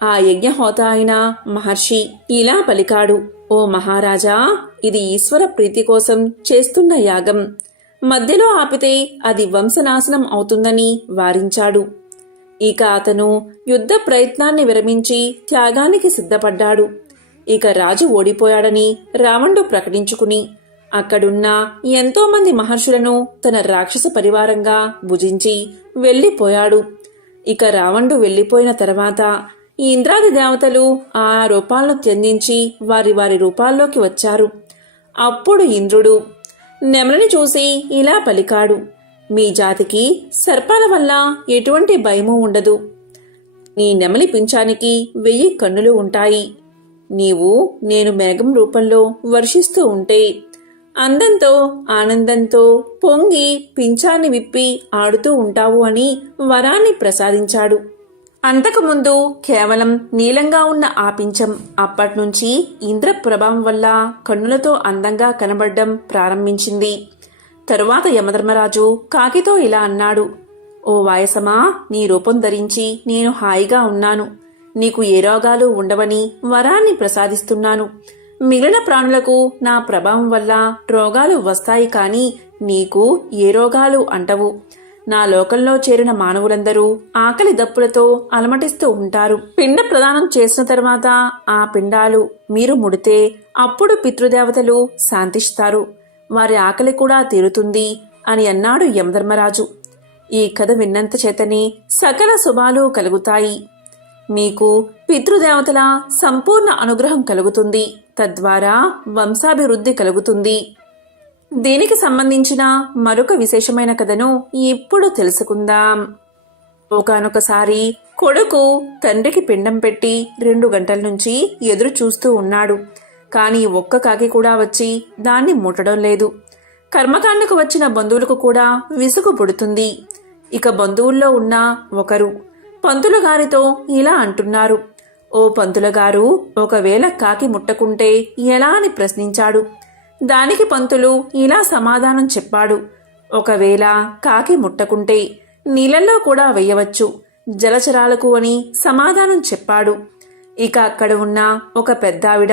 ఆ యజ్ఞహోత అయిన మహర్షి ఇలా పలికాడు. ఓ మహారాజా, ఇది ఈశ్వర ప్రీతి కోసం చేస్తున్న యాగం. మధ్యలో ఆపితే అది వంశనాశనం అవుతుందని వారించాడు. ఇక అతను యుద్ధ ప్రయత్నాన్ని విరమించి త్యాగానికి సిద్ధపడ్డాడు. ఇక రాజు ఓడిపోయాడని రావణుడు ప్రకటించుకుని అక్కడున్న ఎంతో మంది మహర్షులను తన రాక్షస పరివారంగా భుజించి వెళ్లిపోయాడు. ఇక రావణుడు వెళ్లిపోయిన తర్వాత ఈ ఇంద్రాది దేవతలు ఆ రూపాలను త్యజించి వారి వారి రూపాల్లోకి వచ్చారు. అప్పుడు ఇంద్రుడు నెమలిని చూసి ఇలా పలికాడు. మీ జాతికి సర్పాల వల్ల ఎటువంటి భయమూ ఉండదు. నీ నెమలి పింఛానికి 1000 కన్నులు ఉంటాయి. నీవు నేను మేఘం రూపంలో వర్షిస్తూ ఉంటే అందంతో ఆనందంతో పొంగి పింఛాన్ని విప్పి ఆడుతూ ఉంటావు అని వరాన్ని ప్రసాదించాడు. అంతకుముందు కేవలం నీలంగా ఉన్న ఆ పింఛం అప్పట్నుంచి ఇంద్ర ప్రభావం వల్ల కన్నులతో అందంగా కనబడడం ప్రారంభించింది. తరువాత యమధర్మరాజు కాకితో ఇలా అన్నాడు. ఓ వాయసమా, నీ రూపం ధరించి నేను హాయిగా ఉన్నాను. నీకు ఏ రోగాలు ఉండవని వరాన్ని ప్రసాదిస్తున్నాను. మిగిలిన ప్రాణులకు నా ప్రభావం వల్ల రోగాలు వస్తాయి, కానీ నీకు ఏ రోగాలు అంటవు. నా లోకంలో చేరిన మానవులందరూ ఆకలి దప్పులతో అలమటిస్తూ ఉంటారు. పిండ ప్రదానం చేసిన తర్వాత ఆ పిండాలు మీరు ముడితే అప్పుడు పితృదేవతలు శాంతిస్తారు. వారి ఆకలి కూడా తీరుతుంది అని అన్నాడు యమధర్మరాజు. ఈ కథ విన్నంత చేతనే సకల శుభాలు కలుగుతాయి. మీకు పితృదేవతల సంపూర్ణ అనుగ్రహం కలుగుతుంది. తద్వారా వంశాభివృద్ధి కలుగుతుంది. దీనికి సంబంధించిన మరొక విశేషమైన కథను ఇప్పుడు తెలుసుకుందాం. ఒకానొకసారి కొడుకు తండ్రికి పిండం పెట్టి 2 గంటల నుంచి ఎదురు చూస్తూ ఉన్నాడు. కానీ ఒక్క కాకి కూడా వచ్చి దాన్ని ముట్టడం లేదు. కర్మకాండకు వచ్చిన బంధువులకు కూడా విసుగు పుడుతుంది. ఇక బంధువుల్లో ఉన్న ఒకరు పంతులు గారితో ఇలా అంటున్నారు. ఓ పంతుల గారు, ఒకవేళ కాకి ముట్టకుంటే ఎలా అని ప్రశ్నించాడు. దానికి పంతులు ఇలా సమాధానం చెప్పాడు. ఒకవేళ కాకి ముట్టకుంటే నీళ్ళల్లో కూడా వెయ్యవచ్చు, జలచరాలకు అని సమాధానం చెప్పాడు. ఇక అక్కడ ఉన్న ఒక పెద్దావిడ,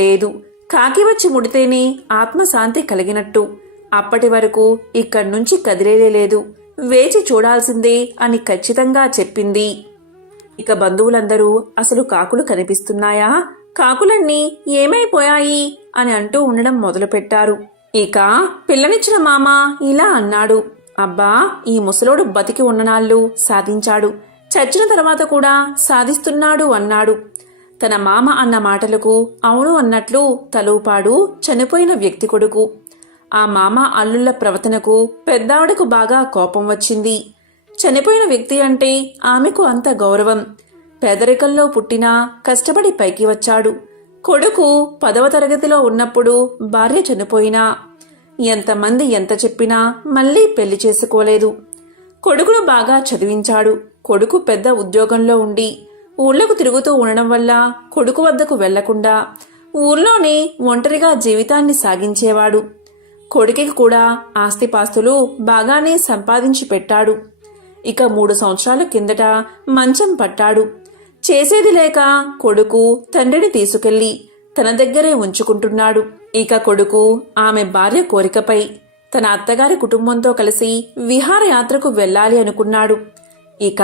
లేదు, కాకి వచ్చి ముడితేనే ఆత్మశాంతి కలిగినట్టు. అప్పటి వరకు ఇక్కడ్నుంచి కదిలేదే లేదు, వేచి చూడాల్సిందే అని ఖచ్చితంగా చెప్పింది. ఇక బంధువులందరూ అసలు కాకులు కనిపిస్తున్నాయా, కాకులన్నీ ఏమైపోయాయి అని అంటూ ఉండడం మొదలుపెట్టారు. ఇక పిల్లనిచ్చిన మామ ఇలా అన్నాడు. అబ్బా, ఈ ముసలోడు బతికి ఉన్ననాళ్ళు సాధించాడు, చచ్చిన తర్వాత కూడా సాధిస్తున్నాడు అన్నాడు. తన మామ అన్న మాటలకు అవును అన్నట్లు తలూపాడు చనిపోయిన వ్యక్తి కొడుకు. ఆ మామ అల్లుళ్ల ప్రవర్తనకు పెద్దావిడకు బాగా కోపం వచ్చింది. చనిపోయిన వ్యక్తి అంటే ఆమెకు అంత గౌరవం. పేదరికంలో పుట్టినా కష్టపడి పైకి వచ్చాడు. కొడుకు 10వ తరగతిలో ఉన్నప్పుడు భార్య చనిపోయినా ఎంతమంది ఎంత చెప్పినా మళ్లీ పెళ్లి చేసుకోలేదు. కొడుకును బాగా చదివించాడు. కొడుకు పెద్ద ఉద్యోగంలో ఉండి ఊళ్ళకు తిరుగుతూ ఉండడం వల్ల కొడుకు వద్దకు వెళ్లకుండా ఊర్లోనే ఒంటరిగా జీవితాన్ని సాగించేవాడు. కొడుకుకి కూడా ఆస్తిపాస్తులు బాగానే సంపాదించి పెట్టాడు. ఇక 3 సంవత్సరాల కిందట మంచం పట్టాడు. చేసేది లేక కొడుకు తండ్రిని తీసుకెళ్లి తన దగ్గరే ఉంచుకుంటున్నాడు. ఇక కొడుకు ఆమె భార్య కోరికపై తన అత్తగారి కుటుంబంతో కలిసి విహారయాత్రకు వెళ్లాలి అనుకున్నాడు. ఇక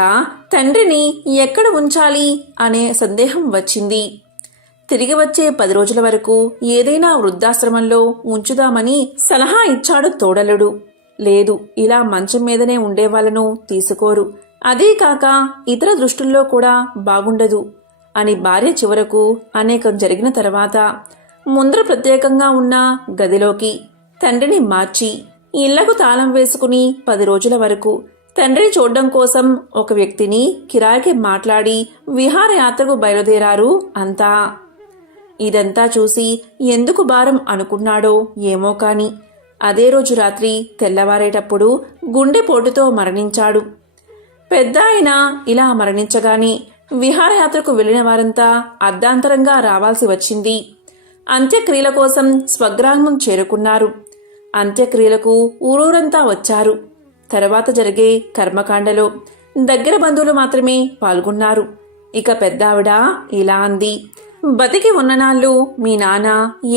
తండ్రిని ఎక్కడ ఉంచాలి అనే సందేహం వచ్చింది. తిరిగి వచ్చే 10 రోజుల వరకు ఏదైనా వృద్ధాశ్రమంలో ఉంచుదామని సలహా ఇచ్చాడు తోడలుడు. లేదు, ఇలా మంచం మీదనే ఉండేవాళ్లను తీసుకోరు, అదీ కాక ఇతర దృష్టుల్లో కూడా బాగుండదు అని భార్య చివరకు అనేకం జరిగిన తర్వాత ముందర ప్రత్యేకంగా ఉన్న గదిలోకి తండ్రిని మార్చి ఇళ్లకు తాళం వేసుకుని 10 రోజుల వరకు తండ్రిని చూడ్డం కోసం ఒక వ్యక్తిని కిరాయికి మాట్లాడి విహారయాత్రకు బయలుదేరారు అంతా. ఇదంతా చూసి ఎందుకు భారం అనుకున్నాడో ఏమో కాని అదే రోజు రాత్రి తెల్లవారేటప్పుడు గుండెపోటుతో మరణించాడు. పెద్ద ఆయన ఇలా మరణించగానే విహారయాత్రకు వెళ్లిన వారంతా అర్ధాంతరంగా రావాల్సి వచ్చింది. అంత్యక్రియల కోసం స్వగ్రామం చేరుకున్నారు. అంత్యక్రియలకు ఊరూరంతా వచ్చారు. తర్వాత జరిగే కర్మకాండలో దగ్గర బంధువులు మాత్రమే పాల్గొన్నారు. ఇక పెద్దావిడ ఇలా అంది, బతికి ఉన్ననాళ్ళు మీ నాన్న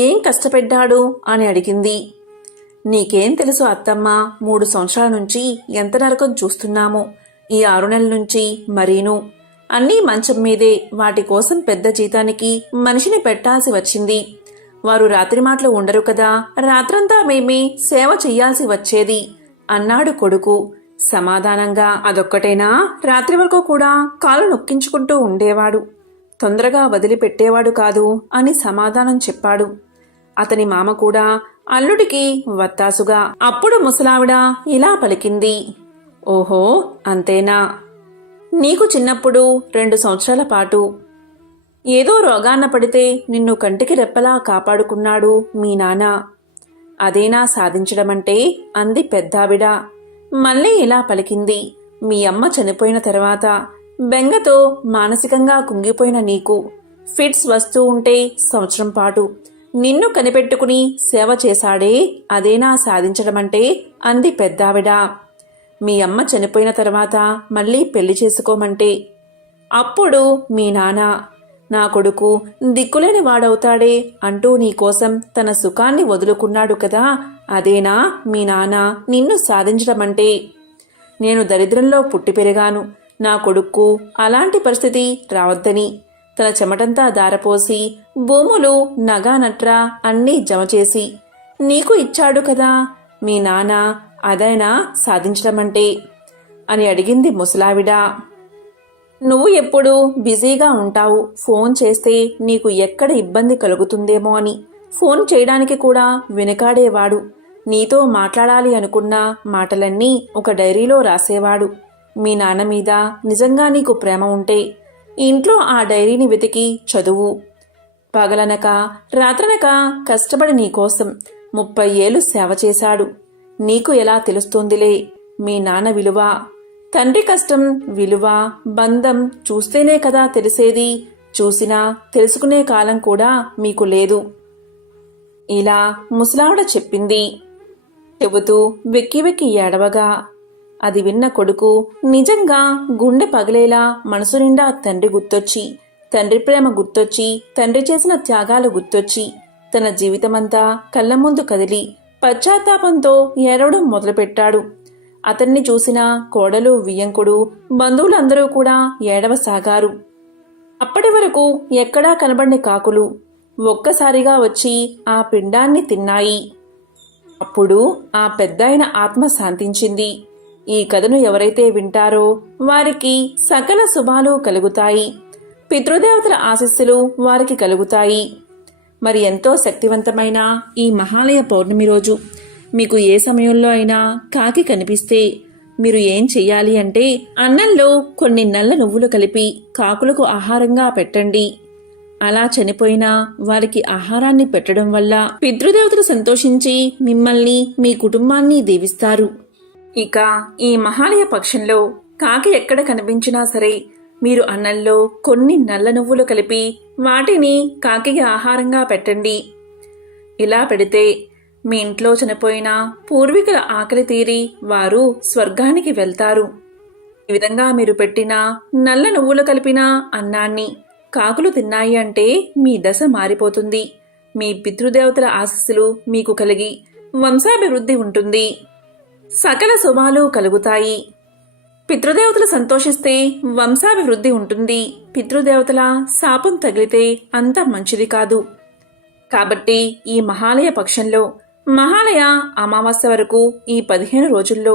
ఏం కష్టపెట్టాడు అని అడిగింది. నీకేం తెలుసు అత్తమ్మ, 3 సంవత్సరాల నుంచి ఎంత నరకం చూస్తున్నామో, ఈ 6 నెలల నుంచి మరీను. అన్నీ మంచం మీదే. వాటి కోసం పెద్ద జీతానికి మనిషిని పెట్టాల్సి వచ్చింది. వారు రాత్రి మాటలు ఉండరు కదా, రాత్రంతా మేమే సేవ చెయ్యాల్సి వచ్చేది అన్నాడు కొడుకు సమాధానంగా. అదొక్కటేనా? రాత్రి వరకు కూడా కాలు నొక్కించుకుంటూ ఉండేవాడు, తొందరగా వదిలిపెట్టేవాడు కాదు అని సమాధానం చెప్పాడు. అతని మామ కూడా అల్లుడికి వత్తాసుగా. అప్పుడు ముసలావిడ ఇలా పలికింది, ఓహో అంతేనా? నీకు చిన్నప్పుడు 2 సంవత్సరాల పాటు ఏదో రోగాన్న పడితే నిన్ను కంటికి రెప్పలా కాపాడుకున్నాడు మీ నాన్న. అదేనా సాధించడమంటే అంది పెద్దావిడ. మళ్ళీ ఇలా పలికింది, మీ అమ్మ చనిపోయిన తర్వాత బెంగతో మానసికంగా కుంగిపోయిన నీకు ఫిట్స్ వస్తూ ఉంటే 1 సంవత్సరం పాటు నిన్ను కనిపెట్టుకుని సేవ చేశాడే, అదేనా సాధించడమంటే అంది పెద్దావిడ. మీ అమ్మ చనిపోయిన తర్వాత మళ్ళీ పెళ్లి చేసుకోమంటే అప్పుడు మీ నాన్న నా కొడుకు దిక్కులేని వాడవుతాడే అంటూ నీకోసం తన సుఖాన్ని వదులుకున్నాడు కదా, అదేనా మీ నాన్న నిన్ను సాధించడమంటే? నేను దరిద్రంలో పుట్టి పెరిగాను, నా కొడుక్కు అలాంటి పరిస్థితి రావద్దని తన చెమటంతా దారపోసి భూములు నగా నట్రా అన్నీ జమ చేసి నీకు ఇచ్చాడు కదా మీ నాన్న, అదైనా సాధించడమంటే అని అడిగింది ముసలావిడ. నువ్వు ఎప్పుడు బిజీగా ఉంటావు, ఫోన్ చేస్తే నీకు ఎక్కడ ఇబ్బంది కలుగుతుందేమో అని ఫోన్ చేయడానికి కూడా వెనుకాడేవాడు. నీతో మాట్లాడాలి అనుకున్న మాటలన్నీ ఒక డైరీలో రాసేవాడు. మీ నాన్న మీద నిజంగా నీకు ప్రేమ ఉంటే ఇంట్లో ఆ డైరీని వెతికి చదువు. పగలనక రాత్రనక కష్టపడి నీకోసం 30 ఏళ్లు సేవ చేశాడు. నీకు ఎలా తెలుస్తోందిలే మీ నాన్న విలువ. తండ్రి కష్టం, విలువ, బంధం చూస్తేనే కదా తెలిసేది. చూసినా తెలుసుకునే కాలం కూడా మీకు లేదు. ఇలా ముసలావిడ చెప్పింది. చెబుతూ వెక్కి వెక్కి ఏడవగా అది విన్న కొడుకు నిజంగా గుండె పగిలేలా మనసు నిండా తండ్రి గుర్తొచ్చి, తండ్రి ప్రేమ గుర్తొచ్చి, తండ్రి చేసిన త్యాగాలు గుర్తొచ్చి తన జీవితమంతా కళ్ల ముందు కదిలి పశ్చాత్తాపంతో ఏడవడం మొదలుపెట్టాడు. అతన్ని చూసిన కోడలు, వియ్యంకుడు, బంధువులందరూ కూడా ఏడవసాగారు. అప్పటి వరకు ఎక్కడా కనబడిన కాకులు ఒక్కసారిగా వచ్చి ఆ పిండాన్ని తిన్నాయి. అప్పుడు ఆ పెద్దాయన ఆత్మ శాంతించింది. ఈ కథను ఎవరైతే వింటారో వారికి సకల శుభాలు కలుగుతాయి. పితృదేవతల ఆశీస్సులు వారికి కలుగుతాయి. మరి ఎంతో శక్తివంతమైన ఈ మహాలయ పౌర్ణమి రోజు మీకు ఏ సమయంలో అయినా కాకి కనిపిస్తే మీరు ఏం చెయ్యాలి అంటే అన్నంలో కొన్ని నల్ల నువ్వులు కలిపి కాకులకు ఆహారంగా పెట్టండి. అలా చనిపోయిన వారికి ఆహారాన్ని పెట్టడం వల్ల పితృదేవతలు సంతోషించి మిమ్మల్ని మీ కుటుంబాన్ని దీవిస్తారు. ఇక ఈ మహాలయ పక్షంలో కాకి ఎక్కడ కనిపించినా సరే మీరు అన్నంలో కొన్ని నల్ల నువ్వులు కలిపి వాటిని కాకికి ఆహారంగా పెట్టండి. ఇలా పెడితే మీ ఇంట్లో చనిపోయిన పూర్వీకుల ఆకలి తీరి వారు స్వర్గానికి వెళ్తారు. ఈ విధంగా మీరు పెట్టిన నల్ల నువ్వులు కలిపిన అన్నాన్ని కాకులు తిన్నాయి అంటే మీ దశ మారిపోతుంది. మీ పితృదేవతల ఆశీస్సులు మీకు కలిగి వంశాభివృద్ధి ఉంటుంది. సకల శుభాలు కలుగుతాయి. పితృదేవతలు సంతోషిస్తే వంశాభివృద్ధి ఉంటుంది. పితృదేవతల శాపం తగిలితే అంత మంచిది కాదు. కాబట్టి ఈ మహాలయ పక్షంలో మహాలయ అమావాస్య వరకు ఈ 15 రోజుల్లో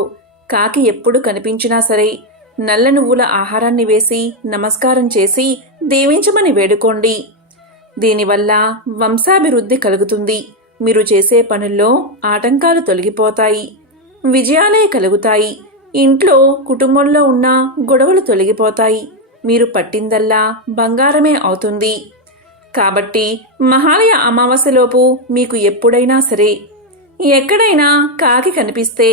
కాకి ఎప్పుడు కనిపించినా సరే నల్ల నువ్వుల ఆహారాన్ని వేసి నమస్కారం చేసి దీవించమని వేడుకోండి. దీనివల్ల వంశాభివృద్ధి కలుగుతుంది. మీరు చేసే పనుల్లో ఆటంకాలు తొలగిపోతాయి. విజయాలే కలుగుతాయి. ఇంట్లో కుటుంబంలో ఉన్న గొడవలు తొలగిపోతాయి. మీరు పట్టిందల్లా బంగారమే అవుతుంది. కాబట్టి మహాలయ అమావాస్యలోపు మీకు ఎప్పుడైనా సరే ఎక్కడైనా కాకి కనిపిస్తే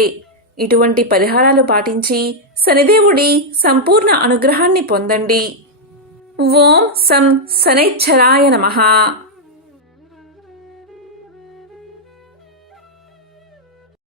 ఇటువంటి పరిహారాలు పాటించి శనిదేవుడి సంపూర్ణ అనుగ్రహాన్ని పొందండి. ఓం సం శనైశ్చరాయ నమః.